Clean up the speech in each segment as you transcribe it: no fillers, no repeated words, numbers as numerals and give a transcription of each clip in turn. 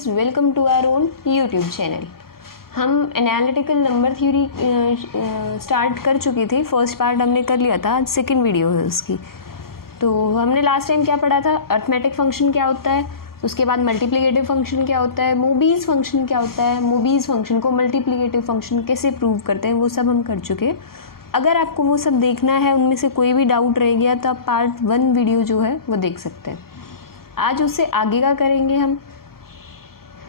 Students, welcome to our own YouTube channel. हम analytical number theory start कर चुके थे। फर्स्ट पार्ट हमने कर लिया था, आज सेकंड वीडियो है उसकी। तो हमने लास्ट टाइम क्या पढ़ा था, अर्थमेटिक फंक्शन क्या होता है, उसके बाद मल्टीप्लिकेटिव फंक्शन क्या होता है, मूवीज़ फंक्शन क्या होता है, मूवीज़ फंक्शन को मल्टीप्लिकेटिव फंक्शन कैसे प्रूव करते हैं, वो सब हम कर चुके। अगर आपको वो सब देखना है, उनमें से कोई भी डाउट रह गया तो आप पार्ट 1 वीडियो जो है वो देख सकते हैं। आज उससे आगे का करेंगे हम।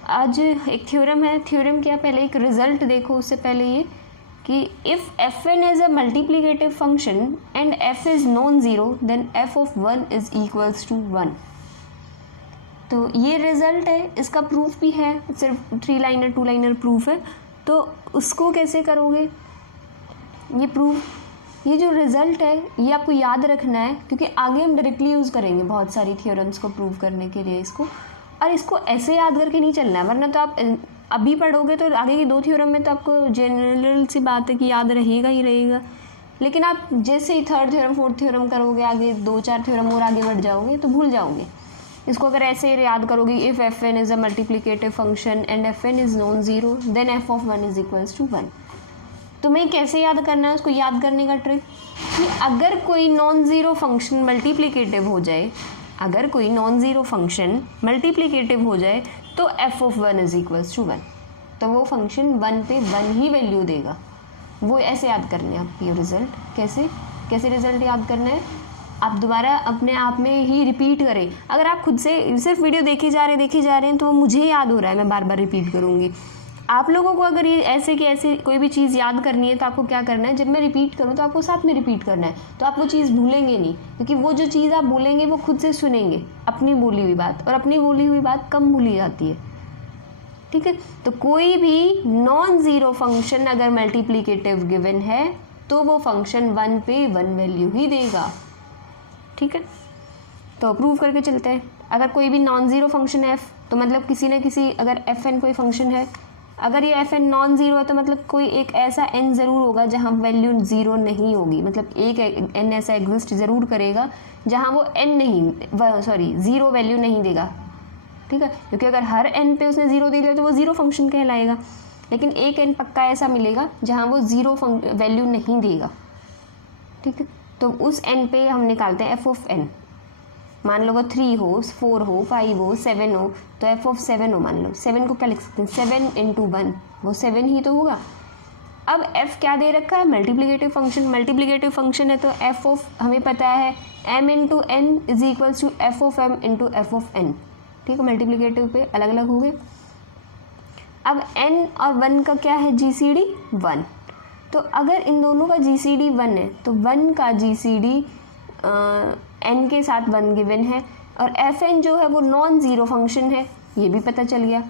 आज एक थ्योरम है। थ्योरम क्या, पहले एक रिजल्ट देखो उससे पहले ये कि if F N is a multiplicative function and F is non zero then F of 1 is equals to 1। तो ये रिजल्ट है, इसका प्रूफ भी है, सिर्फ 3 लाइनर 2 लाइनर प्रूफ है। तो उसको कैसे करोगे ये प्रूफ, ये जो रिज़ल्ट है ये आपको याद रखना है, क्योंकि आगे हम डायरेक्टली यूज़ करेंगे बहुत सारी थ्योरम्स को प्रूव करने के लिए इसको। और इसको ऐसे याद करके नहीं चलना है, वरना तो आप अभी पढ़ोगे तो आगे की 2 थ्योरम में तो आपको जनरल सी बात है कि याद रहेगा ही रहेगा। लेकिन आप जैसे ही 3rd थ्योरम 4th थ्योरम करोगे, आगे 2-4 थ्योरम और आगे बढ़ जाओगे तो भूल जाओगे इसको। अगर ऐसे याद करोगे, if F N is a multiplicative function and F N is non zero then F of 1 is equals to 1। तुम्हें कैसे याद करना है उसको, याद करने का ट्रिक कि अगर कोई नॉन ज़ीरो फंक्शन मल्टीप्लिकेटिव हो जाए, अगर कोई नॉन ज़ीरो फंक्शन मल्टीप्लिकेटिव हो जाए तो F of 1 is equals to 1, तो वो फंक्शन 1 पे 1 ही वैल्यू देगा। वो ऐसे याद करने हैं आप ये रिज़ल्ट। कैसे रिज़ल्ट याद करना है, आप दोबारा अपने आप में ही रिपीट करें। अगर आप खुद से सिर्फ वीडियो देखे जा रहे हैं तो वो मुझे याद हो रहा है, मैं बार बार रिपीट करूँगी। आप लोगों को अगर ये ऐसे कि ऐसे कोई भी चीज़ याद करनी है तो आपको क्या करना है, जब मैं रिपीट करूँ तो आपको साथ में रिपीट करना है, तो आप वो चीज़ भूलेंगे नहीं, क्योंकि वो जो चीज़ आप बोलेंगे वो खुद से सुनेंगे अपनी बोली हुई बात, और अपनी बोली हुई बात कम भूली जाती है। ठीक है, तो कोई भी नॉन ज़ीरो फंक्शन अगर मल्टीप्लिकेटिव गिवन है तो वो फंक्शन 1 पे 1 वैल्यू ही देगा। ठीक है, तो प्रूव करके चलते हैं। अगर कोई भी नॉन ज़ीरो फंक्शन है एफ, तो मतलब किसी न किसी, अगर एफ एन कोई फंक्शन है, अगर ये एफ एन नॉन ज़ीरो है तो मतलब कोई एक ऐसा एन ज़रूर होगा जहाँ वैल्यू ज़ीरो नहीं होगी, मतलब एक एन ऐसा एग्जिस्ट ज़रूर करेगा जहाँ वो एन नहीं, ज़ीरो वैल्यू नहीं देगा। ठीक है, क्योंकि अगर हर एन पे उसने ज़ीरो दे दिया तो वो ज़ीरो फंक्शन कहलाएगा, लेकिन एक एन पक्का ऐसा मिलेगा जहाँ वो ज़ीरो वैल्यू नहीं देगा। ठीक है, तो उस एन पे हम निकालते हैं एफ ऑफ एन। मान लो वो 3 हो, 4 हो, 5 हो, 7 हो, तो एफ ऑफ 7 हो। मान लो 7 को क्या लिख सकते हैं, 7 इंटू 1, वो 7 ही तो होगा। अब एफ क्या दे रखा है, मल्टीप्लिकेटिव फंक्शन है, तो एफ ऑफ हमें पता है m into N is equals to F of m into F of n। ठीक है, मल्टीप्लिकेटिव पे अलग अलग हो गए। अब n और 1 का क्या है, GCD 1। तो अगर इन दोनों का GCD 1 है तो 1 का GCD n के साथ 1 गिवन है, और एफ एन जो है वो नॉन ज़ीरो फंक्शन है, ये भी पता चल गया।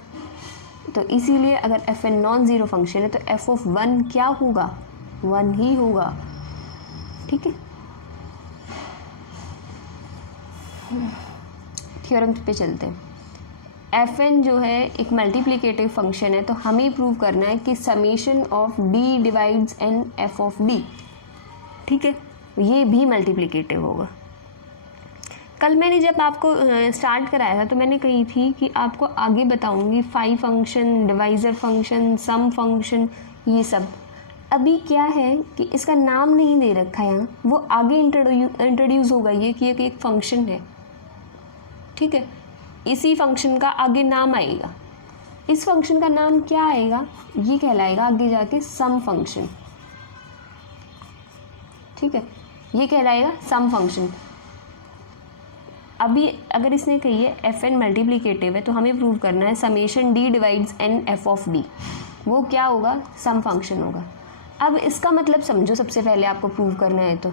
तो इसीलिए अगर F N non zero function है तो एफ ऑफ 1 क्या होगा, 1 ही होगा। ठीक है, थ्योरम पे चलते हैं। एफ एन जो है एक मल्टीप्लिकेटिव फंक्शन है, तो हमें प्रूव करना है कि summation of D divides N F of D. ठीक है, ये भी मल्टीप्लिकेटिव होगा। कल मैंने जब आपको स्टार्ट कराया था तो मैंने कही थी कि आपको आगे बताऊंगी 5 फंक्शन, डिवाइज़र फंक्शन, सम फंक्शन, ये सब। अभी क्या है कि इसका नाम नहीं दे रखा है यहाँ, वो आगे इंट्रोड्यूस होगा ये कि एक फंक्शन है। ठीक है, इसी फंक्शन का आगे नाम आएगा। इस फंक्शन का नाम क्या आएगा, ये कहलाएगा आगे जाके सम फंक्शन। ठीक है, ये कहलाएगा सम फंक्शन। अभी अगर इसने कही है एफ एन मल्टीप्लिकेटिव है तो हमें प्रूव करना है summation D divides N F of D, वो क्या होगा, सम फंक्शन होगा। अब इसका मतलब समझो, सबसे पहले आपको प्रूव करना है तो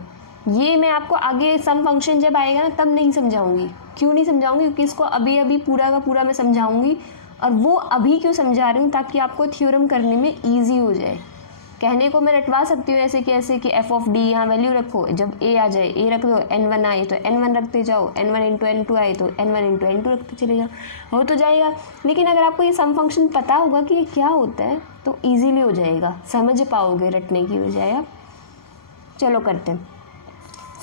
ये मैं आपको आगे सम फंक्शन जब आएगा ना तब नहीं समझाऊंगी। क्यों नहीं समझाऊंगी, क्योंकि इसको अभी पूरा का पूरा मैं समझाऊंगी, और वो अभी क्यों समझा रही हूँ, ताकि आपको थ्योरम करने में ईजी हो जाए। कहने को मैं रटवा सकती हूँ ऐसे कि एफ ऑफ डी यहाँ वैल्यू रखो, जब ए आ जाए ए रख दो, n1 आए तो n1 रखते जाओ, n1 इंटू n2 आए तो n1 इंटू n2 रखते चले जाओ, हो तो जाएगा। लेकिन अगर आपको ये सम फंक्शन पता होगा कि ये क्या होता है तो ईजीली हो जाएगा, समझ पाओगे रटने की बजाय आप। चलो करते हैं।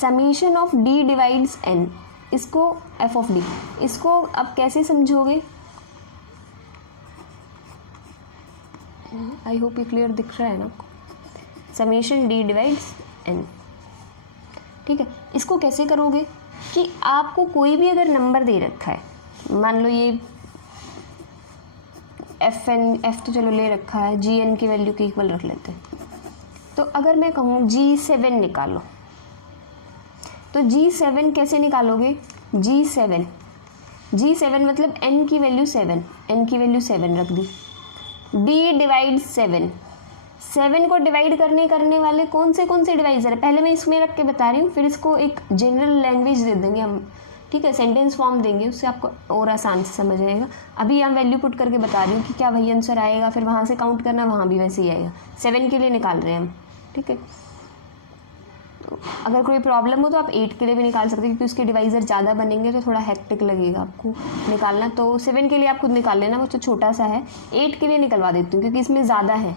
Summation of D divides N, इसको एफ ऑफ डी, इसको अब कैसे समझोगे, आई होप ये क्लियर दिख रहा है ना आपको। समेशन डी डिवाइड्स एन, ठीक है। इसको कैसे करोगे कि आपको कोई भी अगर नंबर दे रखा है, मान लो ये एफ तो चलो ले रखा है, जी एन की वैल्यू के इक्वल रख लेते हैं। तो अगर मैं कहूँ G7 निकालो, तो G7 कैसे निकालोगे? G7 मतलब n की वैल्यू 7, n की वैल्यू 7 रख दी। D डिवाइड 7 को डिवाइड करने वाले कौन से डिवाइजर है, पहले मैं इसमें रख के बता रही हूँ, फिर इसको एक जनरल लैंग्वेज दे देंगे हम, ठीक है, सेंटेंस फॉर्म देंगे, उससे आपको और आसान से समझ आएगा। अभी हम वैल्यू पुट करके बता रही हूँ कि क्या वही आंसर आएगा, फिर वहाँ से काउंट करना, वहाँ भी वैसे ही आएगा। 7 के लिए निकाल रहे हैं हम, ठीक है। तो अगर कोई प्रॉब्लम हो तो आप 8 के लिए भी निकाल सकते हैं, क्योंकि उसके डिवाइजर ज़्यादा बनेंगे तो थोड़ा हेक्टिक लगेगा आपको निकालना। तो 7 के लिए आप खुद निकाल लेना, वो तो छोटा सा है। 8 के लिए निकलवा देती हूँ क्योंकि इसमें ज़्यादा है,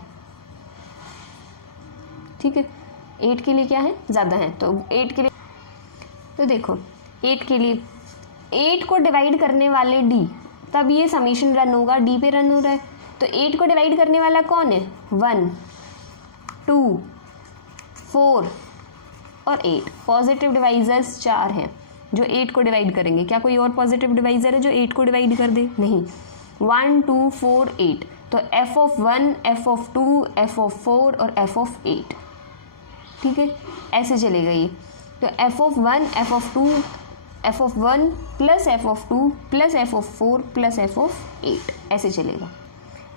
ठीक है। 8 के लिए क्या है, ज़्यादा है, तो 8 के लिए, तो देखो 8 के लिए 8 को डिवाइड करने वाले D, तब ये समीशन रन होगा, D पे रन हो रहा है। तो 8 को डिवाइड करने वाला कौन है? 1, 2, 4 और 8। पॉजिटिव डिवाइजर्स 4 हैं जो 8 को डिवाइड करेंगे। क्या कोई और पॉजिटिव डिवाइजर है जो 8 को डिवाइड कर दे? नहीं। 1, 2, 4, 8। तो f(1), f(2), f(4) और f(8), ठीक है, ऐसे चलेगा ये। तो f(1), f(2), f(1) plus f(2) plus f(4) plus f(8), ऐसे चलेगा।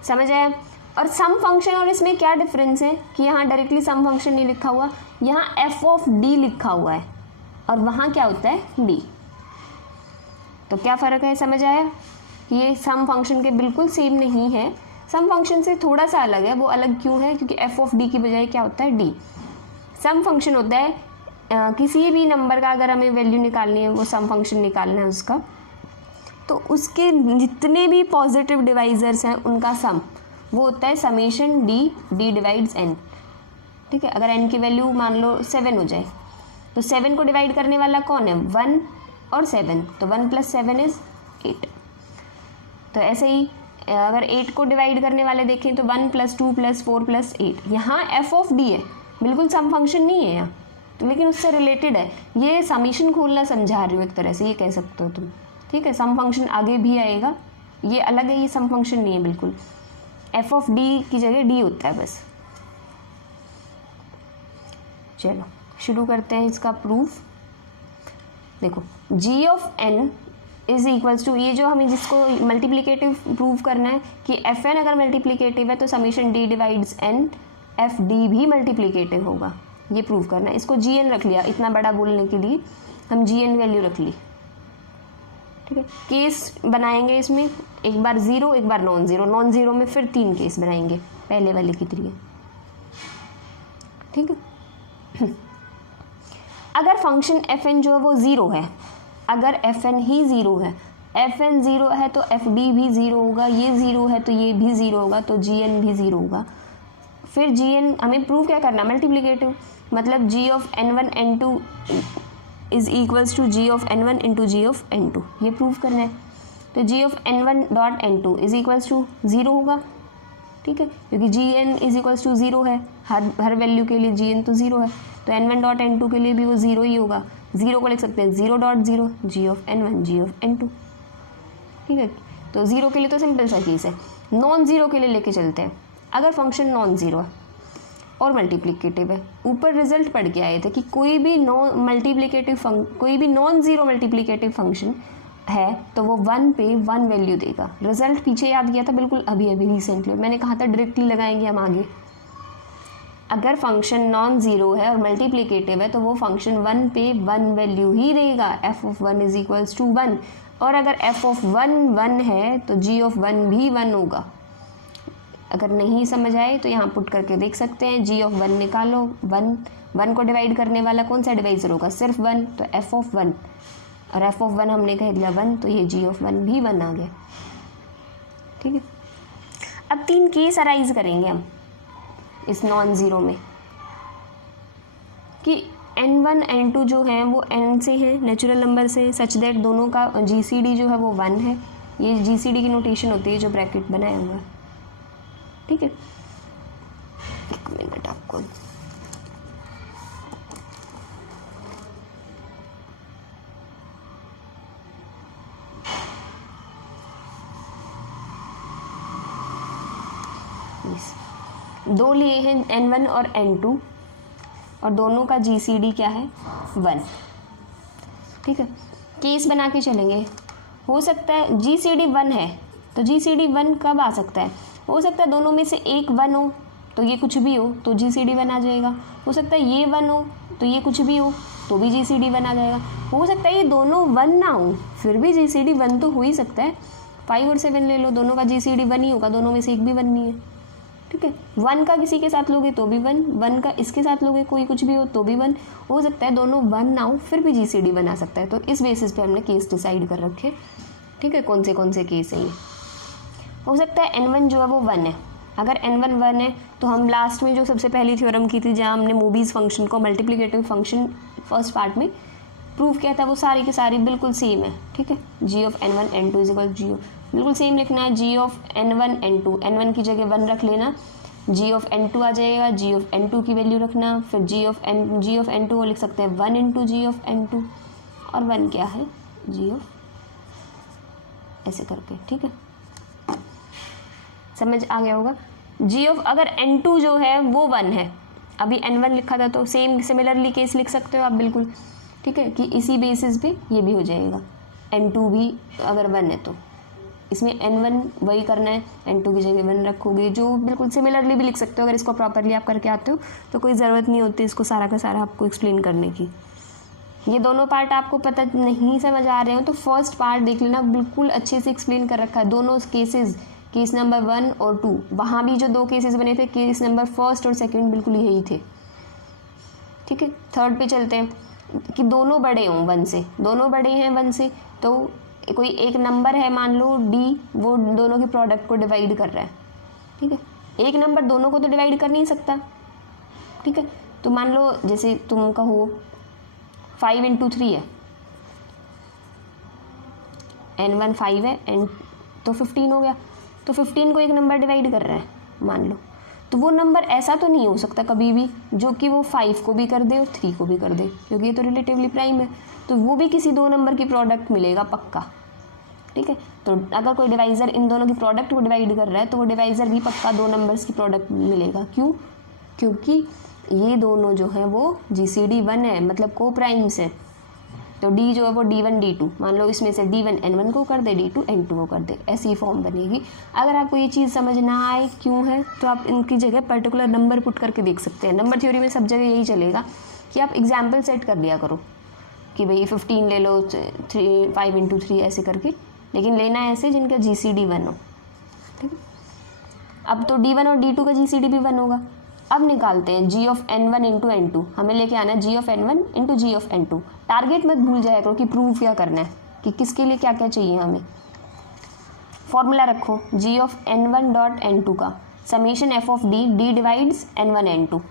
समझ आया? और सम फंक्शन और इसमें क्या डिफरेंस है कि यहाँ डायरेक्टली सम फंक्शन नहीं लिखा हुआ, यहाँ f(d) लिखा हुआ है और वहाँ क्या होता है? d। तो क्या फ़र्क है, समझ आया? ये सम फंक्शन के बिल्कुल सेम नहीं है, सम फंक्शन से थोड़ा सा अलग है। वो अलग क्यों है? क्योंकि f(d) की बजाय क्या होता है? d। सम फंक्शन होता है किसी भी नंबर का अगर हमें वैल्यू निकालनी है, वो सम फंक्शन निकालना है उसका, तो उसके जितने भी पॉजिटिव डिवाइजर्स हैं उनका सम, वो होता है समेशन D डिवाइड्स n, ठीक है। अगर n की वैल्यू मान लो 7 हो जाए, तो 7 को डिवाइड करने वाला कौन है? 1 और 7, तो 1 + 7 = 8। तो ऐसे ही अगर 8 को डिवाइड करने वाले देखें तो 1 + 2 + 4 + 8। यहाँ f(d) है, बिल्कुल सम फंक्शन नहीं है यहाँ, लेकिन उससे रिलेटेड है। ये समीशन खोलना समझा रही हूँ एक तरह से, ये कह सकते हो तुम, ठीक है। सम फंक्शन आगे भी आएगा, ये अलग है, ये सम फंक्शन नहीं है बिल्कुल। f(d) की जगह d होता है बस। चलो शुरू करते हैं इसका प्रूफ। देखो g(n) = ये जो हमें जिसको मल्टीप्लिकेटिव प्रूव करना है कि fn अगर मल्टीप्लिकेटिव है तो summation d divides n, fd भी मल्टीप्लिकेटिव होगा, ये प्रूव करना है। इसको gn रख लिया, इतना बड़ा बोलने के लिए हम gn वैल्यू रख ली, ठीक है। केस बनाएंगे इसमें, एक बार 0, एक बार नॉन ज़ीरो में फिर 3 केस बनाएंगे पहले वाले की तरह, ठीक है। अगर फंक्शन fn जो है वो 0 है, अगर fn ही 0 है, fn 0 है तो fd भी 0 होगा, ये 0 है तो ये भी 0 होगा, तो gn भी 0 होगा। फिर gn हमें प्रूव क्या करना? मल्टीप्लिकेटिव, मतलब g(n1, n2) = g(n1 × g(n2), ये प्रूव करना है। तो g(n1.n2) = 0 होगा, ठीक है, क्योंकि gn = 0 है, हर वैल्यू के लिए gn तो 0 है, तो n1.n2 के लिए भी वो 0 ही होगा। 0 को लिख सकते हैं 0.0 g(n1 g(n2), ठीक है। तो 0 के लिए तो सिंपल सा केस है। नॉन ज़ीरो के लिए लेके चलते हैं। अगर फंक्शन नॉन ज़ीरो है और मल्टीप्लिकेटिव है, ऊपर रिजल्ट पढ़ के आए थे कि कोई भी नॉन ज़ीरो मल्टीप्लिकेटिव फंक्शन है तो वो 1 पे 1 वैल्यू देगा। रिजल्ट पीछे याद किया था, बिल्कुल अभी रिसेंटली मैंने कहा था डायरेक्टली लगाएंगे हम आगे। अगर फंक्शन नॉन ज़ीरो है और मल्टीप्लिकेटिव है तो वो फंक्शन 1 पे 1 वैल्यू ही देगा, f(1) = 1। और अगर f(1) 1 है तो g(1) भी 1 होगा। अगर नहीं समझ आए तो यहाँ पुट करके देख सकते हैं। g(1) निकालो, 1 को डिवाइड करने वाला कौन सा डिवाइजर होगा? सिर्फ 1, तो f(1), और f(1) हमने कह दिया 1, तो ये g(1) भी 1 आ गया, ठीक है। अब 3 केस अराइज करेंगे हम इस नॉन ज़ीरो में कि n1 n2 जो हैं वो n से हैं, नेचुरल नंबर से, सच दैट दोनों का GCD जो है वो 1 है। ये GCD की नोटेशन होती है जो ब्रैकेट बनाया हुआ है, ठीक है। मिनट आपको, दो लिए हैं N1 और N2 और दोनों का GCD क्या है 1। ठीक है, केस बना के चलेंगे। हो सकता है GCD 1 है तो GCD 1 कब आ सकता है? हो सकता है दोनों में से एक 1 हो तो ये कुछ भी हो तो GCD 1 आ जाएगा। हो सकता है ये 1 हो तो ये कुछ भी हो तो भी GCD 1 आ जाएगा। हो सकता है ये दोनों 1 ना हो फिर भी GCD 1 तो हो ही सकता है। 5 और 7 ले लो, दोनों का GCD 1 ही होगा, दोनों में से एक भी 1 नहीं है। ठीक है, 1 का किसी के साथ लोगे तो भी 1, 1 का इसके साथ लोगे कोई कुछ भी हो तो भी 1। हो सकता है दोनों 1 ना हो फिर भी GCD 1 आ सकता है। तो इस बेसिस पे हमने केस डिसाइड कर रखे। ठीक है, कौन से केस है ये। हो सकता है N1 जो है वो 1 है। अगर N1 1 है तो हम लास्ट में जो सबसे पहली थ्योरम की थी जहाँ हमने मूवीज़ फंक्शन को मल्टीप्लिकेटिव फंक्शन फर्स्ट पार्ट में प्रूव किया था, वो सारी की सारी बिल्कुल सेम है। ठीक है, G of N1 N2 is equal G बिल्कुल सेम लिखना है। G of N1 N2, N1 की जगह 1 रख लेना, G ऑफ N2 आ जाएगा, G ऑफ N2 की वैल्यू रखना, फिर G ऑफ N2 को लिख सकते हैं 1 इंटू G ऑफ N2 और 1 क्या है G ऑफ, ऐसे करके। ठीक है, समझ आ गया होगा। G ऑफ अगर N2 जो है वो 1 है, अभी N1 लिखा था तो सेम सिमिलरली केस लिख सकते हो आप बिल्कुल। ठीक है, कि इसी बेसिस पे ये भी हो जाएगा। N2 भी अगर 1 है तो इसमें N1 वही करना है, N2 की जगह 1 रखोगे, जो बिल्कुल सिमिलरली भी लिख सकते हो। अगर इसको प्रॉपरली आप करके आते हो तो कोई ज़रूरत नहीं होती इसको सारा का सारा आपको एक्सप्लेन करने की। ये दोनों पार्ट आपको पता नहीं समझ आ रहे हो तो फर्स्ट पार्ट देख लेना, बिल्कुल अच्छे से एक्सप्लेन कर रखा है। दोनों केसेस, केस नंबर 1 और 2, वहाँ भी जो 2 केसेस बने थे, केस नंबर फर्स्ट और सेकंड बिल्कुल यही थे। ठीक है, थर्ड पे चलते हैं कि दोनों बड़े हों 1 से, दोनों बड़े हैं 1 से तो कोई एक नंबर है मान लो D, वो दोनों की प्रोडक्ट को डिवाइड कर रहा है। ठीक है, एक नंबर दोनों को तो डिवाइड कर नहीं सकता। ठीक है, तो मान लो जैसे तुम कहो 5 इंटू 3 है, N1 5 है N तो 15 हो गया, तो 15 को एक नंबर डिवाइड कर रहा है मान लो, तो वो नंबर ऐसा तो नहीं हो सकता कभी भी जो कि वो 5 को भी कर दे और 3 को भी कर दे, क्योंकि ये तो रिलेटिवली प्राइम है, तो वो भी किसी 2 नंबर की प्रोडक्ट मिलेगा पक्का। ठीक है, तो अगर कोई डिवाइज़र इन दोनों की प्रोडक्ट को डिवाइड कर रहा है तो वो डिवाइज़र भी पक्का 2 नंबर्स की प्रोडक्ट मिलेगा। क्यों? क्योंकि ये दोनों जो है वो GCD 1 है, मतलब को प्राइम्स है। तो D जो है वो D1 D2, मान लो इसमें से D1 N1 को कर दे, D2 N2 को कर दे, ऐसी फॉर्म बनेगी। अगर आपको ये चीज़ समझ ना आए क्यों है तो आप इनकी जगह पर्टिकुलर नंबर पुट करके देख सकते हैं। नंबर थ्योरी में सब जगह यही चलेगा कि आप एग्जाम्पल सेट कर लिया करो कि भाई 15 ले लो, 5 इंटू 3 ऐसे करके, लेकिन लेना है ऐसे जिनका GCD 1 हो। ठीक है, अब तो D1 और D2 का GCD भी 1 होगा। अब निकालते हैं G of N1 into N2, हमें लेके आना है G of N1 into G of N2। Target मत भूल जाया करो कि प्रूव क्या करना है, कि किसके लिए क्या क्या चाहिए हमें। फॉर्मूला रखो G of N1 dot N2 का summation F of D divides N1 N2।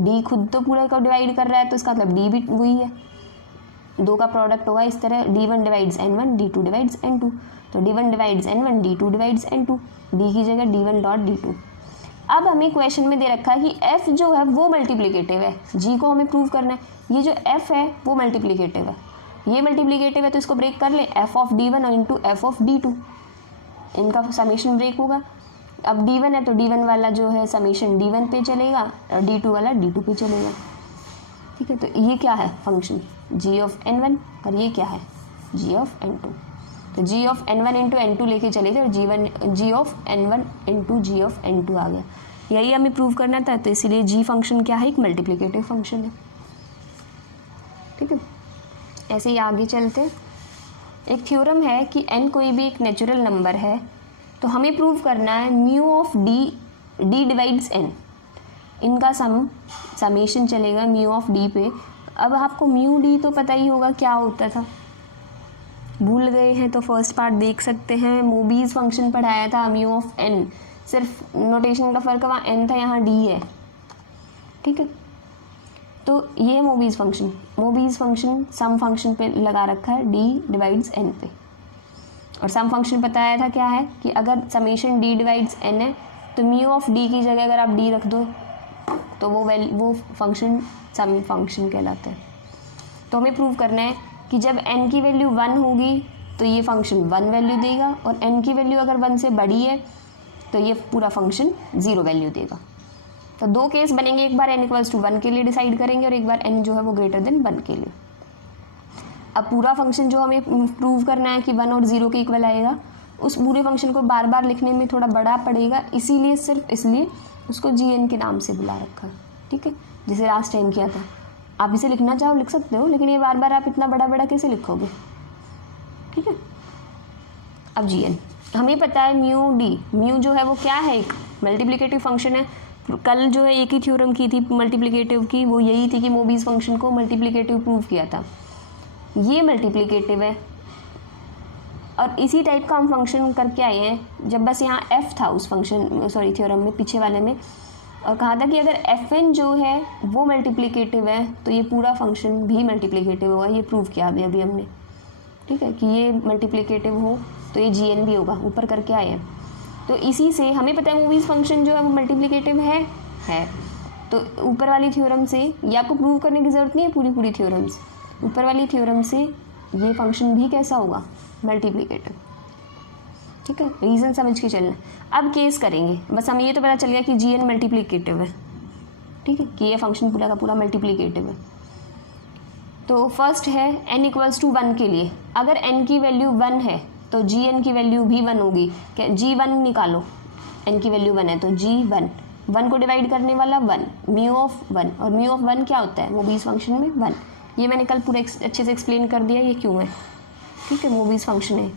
D खुद तो पूरा का डिवाइड कर रहा है तो इसका मतलब D भी वही है, 2 का प्रोडक्ट होगा इस तरह, D1 divides N1 D2 divides N2, तो D1 divides N1 D2 divides N2, D की जगह D1 डॉट D2। अब हमें क्वेश्चन में दे रखा है कि F जो है वो मल्टीप्लिकेटिव है, G को हमें प्रूव करना है। ये जो F है वो मल्टीप्लिकेटिव है, ये मल्टीप्लिकेटिव है तो इसको ब्रेक कर ले, F ऑफ D1 और इंटू F ऑफ D2, इनका समेशन ब्रेक होगा। अब D1 है तो D1 वाला जो है समेशन D1 पे चलेगा और D2 वाला D2 पे चलेगा। ठीक है, तो ये क्या है फंक्शन G ऑफ N1 और ये क्या है G ऑफ N2। तो G of N1 into N2 लेके चले थे और G of N1 into G of N2 आ गया। यही हमें प्रूव करना था, तो इसीलिए G फंक्शन क्या है, एक मल्टीप्लिकेटिव फंक्शन है। ठीक है, ऐसे ही आगे चलते। एक थ्योरम है कि n कोई भी एक नेचुरल नंबर है तो हमें प्रूव करना है mu of D divides n, इनका समेशन चलेगा म्यू ऑफ D पे। अब आपको म्यू D तो पता ही होगा क्या होता था, भूल गए हैं तो फर्स्ट पार्ट देख सकते हैं। मूवीज़ फंक्शन पढ़ाया था म्यू ऑफ n, सिर्फ नोटेशन का फ़र्क है, वहाँ n था यहाँ D है। ठीक है, तो ये मूवीज़ फंक्शन सम फंक्शन पे लगा रखा है D डिवाइड्स n पे, और सम फंक्शन बताया था क्या है कि अगर समेशन D डिवाइड्स n है तो म्यू ऑफ D की जगह अगर आप D रख दो तो वो फंक्शन सम फंक्शन कहलाता है। तो हमें प्रूव करना है कि जब n की वैल्यू 1 होगी तो ये फंक्शन 1 वैल्यू देगा, और n की वैल्यू अगर 1 से बड़ी है तो ये पूरा फंक्शन 0 वैल्यू देगा। तो 2 केस बनेंगे, एक बार n इक्वल्स टू 1 के लिए डिसाइड करेंगे और एक बार n जो है वो ग्रेटर देन 1 के लिए। अब पूरा फंक्शन जो हमें प्रूव करना है कि 1 और 0 के इक्वल आएगा, उस पूरे फंक्शन को बार बार लिखने में थोड़ा बड़ा पड़ेगा, इसीलिए सिर्फ इसलिए उसको gn के नाम से बुला रखा है। ठीक है, जैसे लास्ट टाइम किया था। आप इसे लिखना चाहो लिख सकते हो, लेकिन ये बार बार आप इतना बड़ा बड़ा कैसे लिखोगे। ठीक है, अब gn हमें पता है म्यू डी, म्यू जो है वो क्या है, एक मल्टीप्लिकेटिव फंक्शन है। कल जो है एक ही थ्योरम की थी मल्टीप्लिकेटिव की, वो यही थी कि मोबीज फंक्शन को मल्टीप्लिकेटिव प्रूव किया था। ये मल्टीप्लिकेटिव है और इसी टाइप का हम फंक्शन करके आए हैं, जब बस यहाँ f था उस फंक्शन थ्योरम में पीछे वाले में, और कहा था कि अगर fn जो है वो मल्टीप्लिकेटिव है तो ये पूरा फंक्शन भी मल्टीप्लिकेटिव होगा। ये प्रूव किया अभी हमने। ठीक है, कि ये मल्टीप्लिकेटिव हो तो ये gn भी होगा, ऊपर करके आए हैं। तो इसी से हमें पता है मूवीज़ फंक्शन जो है वो मल्टीप्लिकेटिव है। तो ऊपर वाली थ्योरम से ये आपको प्रूव करने की ज़रूरत नहीं है, पूरी थ्योरम्स, ऊपर वाली थ्योरम से ये फंक्शन भी कैसा होगा, मल्टीप्लिकेटिव। ठीक है, रीज़न समझ के चलना। अब केस करेंगे, बस हमें ये तो पता चल गया कि gn मल्टीप्लिकेटिव है। ठीक है, कि ये फंक्शन पूरा का पूरा मल्टीप्लिकेटिव है। तो फर्स्ट है n इक्वल्स टू 1 के लिए, अगर n की वैल्यू 1 है तो gn की वैल्यू भी 1 होगी। क्या g1 निकालो, n की वैल्यू 1 है तो g1, 1 को डिवाइड करने वाला 1, म्यू ऑफ 1, और म्यू ऑफ 1 क्या होता है मोबीज फंक्शन में 1। ये मैंने कल पूरा अच्छे से एक्सप्लेन कर दिया ये क्यों है। ठीक है, मोबीज फंक्शन है।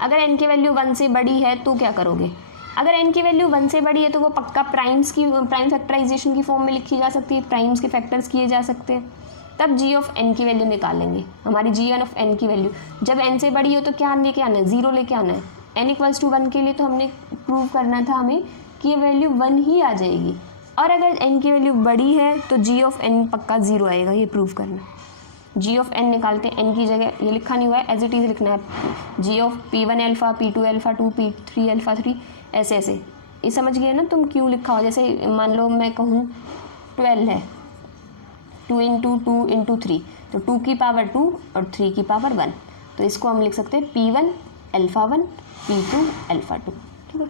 अगर n की वैल्यू 1 से बड़ी है तो क्या करोगे, अगर n की वैल्यू 1 से बड़ी है तो वो पक्का प्राइम फैक्टराइजेशन की फॉर्म में लिखी जा सकती है, प्राइम्स के फैक्टर्स किए जा सकते हैं। तब g ऑफ n की वैल्यू निकालेंगे, हमारी g1 ऑफ n की वैल्यू जब n से बड़ी हो तो क्या लेके आना है, 0 लेके आना है। n इक्वल्स टू 1 के लिए तो हमने प्रूव करना था हमें कि ये वैल्यू 1 ही आ जाएगी, और अगर n की वैल्यू बड़ी है तो g ऑफ n पक्का 0 आएगा। ये प्रूव करना, g ऑफ n निकालते हैं। n की जगह ये लिखा नहीं हुआ है, एज इट इज़ लिखना है, g of p1 alpha, p2 alpha 2, p3 alpha 3, ऐसे ऐसे। ये समझ गए ना तुम क्यों लिखा हो। जैसे मान लो मैं कहूँ 12 है, 2 इंटू 2 इंटू 3, तो 2 की पावर 2 और 3 की पावर 1, तो इसको हम लिख सकते हैं p1 अल्फ़ा 1, p2 अल्फ़ा 2। ठीक है,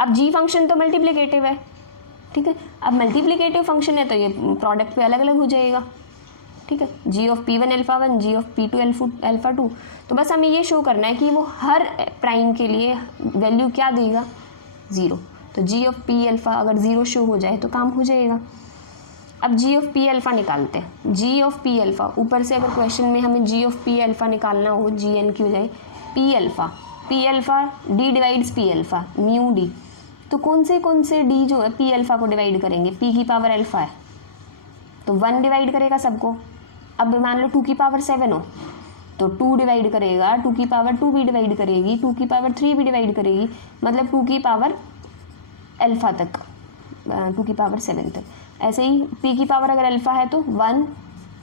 अब g फंक्शन तो मल्टीप्लिकेटिव है। ठीक है, अब मल्टीप्लिकेटिव फंक्शन है तो ये प्रोडक्ट पे अलग अलग हो जाएगा। ठीक है, g of p1 alpha 1, g of p2 alpha 2। तो बस हमें ये शो करना है कि वो हर प्राइम के लिए वैल्यू क्या देगा, 0। तो g ऑफ p अल्फ़ा अगर 0 शो हो जाए तो काम हो जाएगा। अब g ऑफ p अल्फ़ा निकालते हैं। g ऑफ p अल्फ़ा, ऊपर से अगर क्वेश्चन में हमें g ऑफ p अल्फ़ा निकालना हो, gn की बजाय p alpha d divides p alpha, mu d। तो कौन से d जो है p अल्फ़ा को डिवाइड करेंगे, p की पावर अल्फ़ा है तो 1 डिवाइड करेगा सबको। अब मान लो 2 की पावर 7 हो तो 2 डिवाइड करेगा, 2 की पावर 2 भी डिवाइड करेगी, 2 की पावर 3 भी डिवाइड करेगी, मतलब 2 की पावर अल्फ़ा तक, 2 की पावर 7 तक। ऐसे ही p की पावर अगर अल्फ़ा है तो 1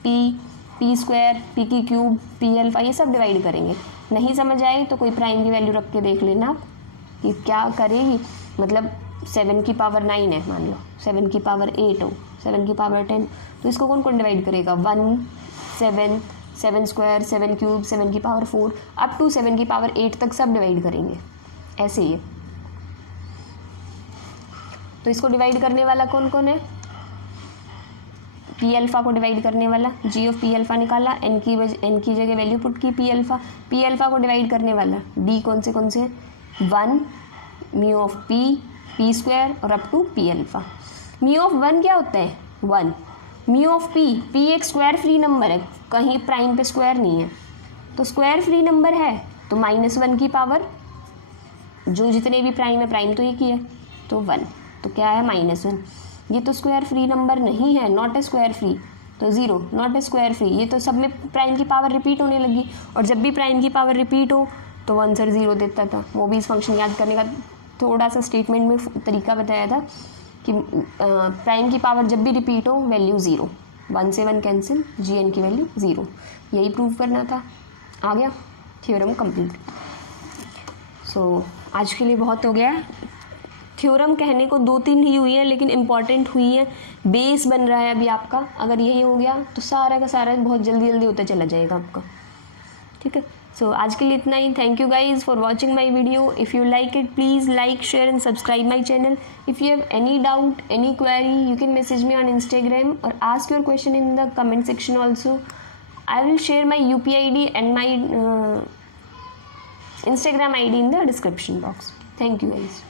p स्क्वायर, p की क्यूब, p अल्फ़ा, ये सब डिवाइड करेंगे। नहीं समझ आए तो कोई प्राइम की वैल्यू रख के देख लेना कि क्या करेगी। मतलब 7 की पावर 9 है, मान लो 7 की पावर 8 हो, 7 की पावर 10, तो इसको कौन कौन डिवाइड करेगा, 1 7 7 स्क्वायर, 7 क्यूब, 7 की पावर 4 अप टू 7 की पावर 8 तक सब डिवाइड करेंगे। ऐसे ही है। तो इसको डिवाइड करने वाला कौन कौन है, p अल्फ़ा को डिवाइड करने वाला g ऑफ p अल्फ़ा निकाला, n की जगह वैल्यू पुट की p अल्फ़ा को डिवाइड करने वाला d कौन से 1 म्यू ऑफ p स्क्वायर और up to p alpha. Mu of 1 क्या होता है, 1। म्यू ऑफ p एक स्क्वायर फ्री नंबर है, कहीं प्राइम पे स्क्वायर नहीं है, तो स्क्वायर फ्री नंबर है तो -1 की पावर, जो जितने भी प्राइम है, प्राइम तो एक ही है तो 1, तो क्या है -1। ये तो स्क्वायर फ्री नंबर नहीं है, नॉट ए स्क्वायर फ्री, तो 0, नॉट ए स्क्वायर फ्री। ये तो सब में प्राइम की पावर रिपीट होने लगी, और जब भी प्राइम की पावर रिपीट हो तो आंसर 0 देता था। वो भी इस फंक्शन याद करने का थोड़ा सा स्टेटमेंट में तरीका बताया था कि प्राइम की पावर जब भी रिपीट हो वैल्यू 0, 1 से 1 कैंसिल, gn की वैल्यू 0, यही प्रूव करना था। आ गया थ्योरम कंप्लीट। सो आज के लिए बहुत हो गया। थ्योरम कहने को 2-3 ही हुई है लेकिन इम्पॉर्टेंट हुई है, बेस बन रहा है अभी आपका। अगर यही हो गया तो सारा का सारा बहुत जल्दी जल्दी होता चला जाएगा आपका, ठीक है। सो आज के लिए इतना ही। Thank you guys for watching my video. If you like it please like, share and subscribe my channel. If you have any doubt, any query, you can message me on Instagram or ask your question in the comment section also. I will share my UPI ID and my Instagram ID in the description box. Thank you guys.